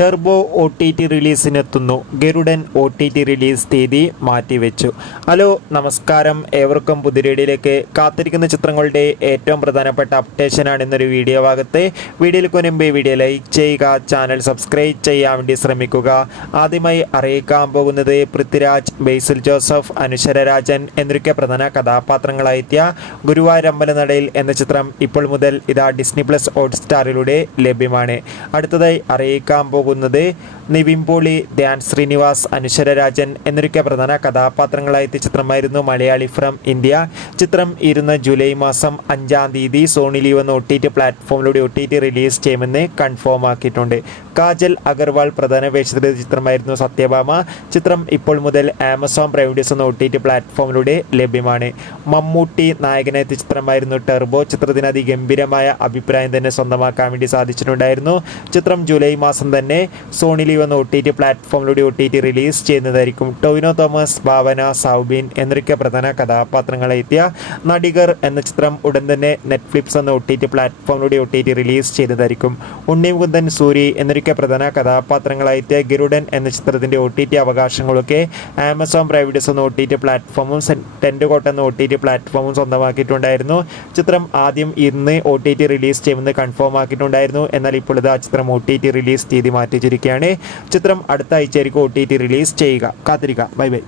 Turbo OTT റിലീസിനെത്തുന്നു. ഗരുഡൻ OTT release തീയതി മാറ്റിവെച്ചു. Hello നമസ്കാരം, ഏവർക്കും പുതിയ കാത്തിരിക്കുന്ന ചിത്രങ്ങളുടെ ഏറ്റവും പ്രധാനപ്പെട്ട അപ്ഡേഷനാണ് ഇന്നൊരു വീഡിയോ ഭാഗത്ത്. വീഡിയോയിലേക്ക് മുൻപ് വീഡിയോ ലൈക്ക് ചെയ്യുക, ചാനൽ സബ്സ്ക്രൈബ് ചെയ്യാൻ വേണ്ടി ശ്രമിക്കുക. ആദ്യമായി അറിയിക്കാൻ പോകുന്നത് പൃഥ്വിരാജ്, ബേസിൽ ജോസഫ്, അനുശ്വര രാജൻ എന്നൊക്കെ പ്രധാന കഥാപാത്രങ്ങളായെത്തിയ ഗുരുവായൂർ അമ്പലനടയിൽ എന്ന ചിത്രം ഇപ്പോൾ മുതൽ ഡിസ്നി പ്ലസ് ഹോട്ട്സ്റ്റാറിലൂടെ ലഭ്യമാണ്. അടുത്തതായി അറിയിക്കാൻ പോകുന്നത് നിവിൻ പോളി, ധ്യാൻ ശ്രീനിവാസ്, അനുശ്വര രാജൻ എന്നൊക്കെ പ്രധാന കഥാപാത്രങ്ങളായെത്തിയ ചിത്രമായിരുന്നു മലയാളി ഫ്രം ഇന്ത്യ. ചിത്രം ജൂലൈ മാസം 5-ാം തീയതി സോണി ലീവ് എന്ന OTT പ്ലാറ്റ്ഫോമിലൂടെ OTT റിലീസ് ചെയ്യുമെന്ന് കൺഫേം ആക്കിയിട്ടുണ്ട്. കാജൽ അഗർവാൾ പ്രധാന വേഷത്തിലെ ചിത്രമായിരുന്നു സത്യഭാമ. ചിത്രം ഇപ്പോൾ മുതൽ ആമസോൺ പ്രൈം വീഡിയോസ് എന്ന OTT പ്ലാറ്റ്ഫോമിലൂടെ ലഭ്യമാണ്. മമ്മൂട്ടി നായകനെത്തിയ ചിത്രമായിരുന്നു ടെർബോ. ചിത്രത്തിന് അതിഗംഭീരമായ അഭിപ്രായം തന്നെ സ്വന്തമാക്കാൻ വേണ്ടി സാധിച്ചിട്ടുണ്ടായിരുന്നു. ചിത്രം ജൂലൈ മാസം തന്നെ സോണി ലീവ് എന്ന OTT പ്ലാറ്റ്ഫോമിലൂടെ OTT റിലീസ് ചെയ്യുന്നതായിരിക്കും. ടൊവിനോ തോമസ്, ഭാവന, സൗബിൻ എന്നൊക്കെ പ്രധാന കഥാപാത്രങ്ങളെത്തിയ നടികർ എന്ന ചിത്രം ഉടൻ തന്നെ നെറ്റ്ഫ്ലിക്സ് എന്ന OTT പ്ലാറ്റ്ഫോമിലൂടെ OTT റിലീസ് ചെയ്യുന്നതായിരിക്കും. ഉണ്ണി മുകുന്ദൻ, സൂരി എന്നൊക്കെ പ്രധാന കഥാപാത്രങ്ങളായെത്തിയ ഗരുഡൻ എന്ന ചിത്രത്തിൻ്റെ OTT അവകാശങ്ങളൊക്കെ ആമസോൺ പ്രൈം വീഡിയോസ് എന്ന OTT പ്ലാറ്റ്ഫോമും ടെൻറ്റ് കോട്ട് എന്ന OTT പ്ലാറ്റ്ഫോമും സ്വന്തമാക്കിയിട്ടുണ്ടായിരുന്നു. ചിത്രം ആദ്യം ഇന്ന് OTT റിലീസ് ചെയ്യുമെന്ന് കൺഫേം ആക്കിയിട്ടുണ്ടായിരുന്നു. എന്നാൽ ഇപ്പോൾ ആ ചിത്രം OTT റിലീസ് തീയതി മാറ്റിച്ചിരിക്കുകയാണ്. ചിത്രം അടുത്ത ആഴ്ചയായിരിക്കും OTT റിലീസ് ചെയ്യുക. കാത്തിരിക്കുക. Bye bye.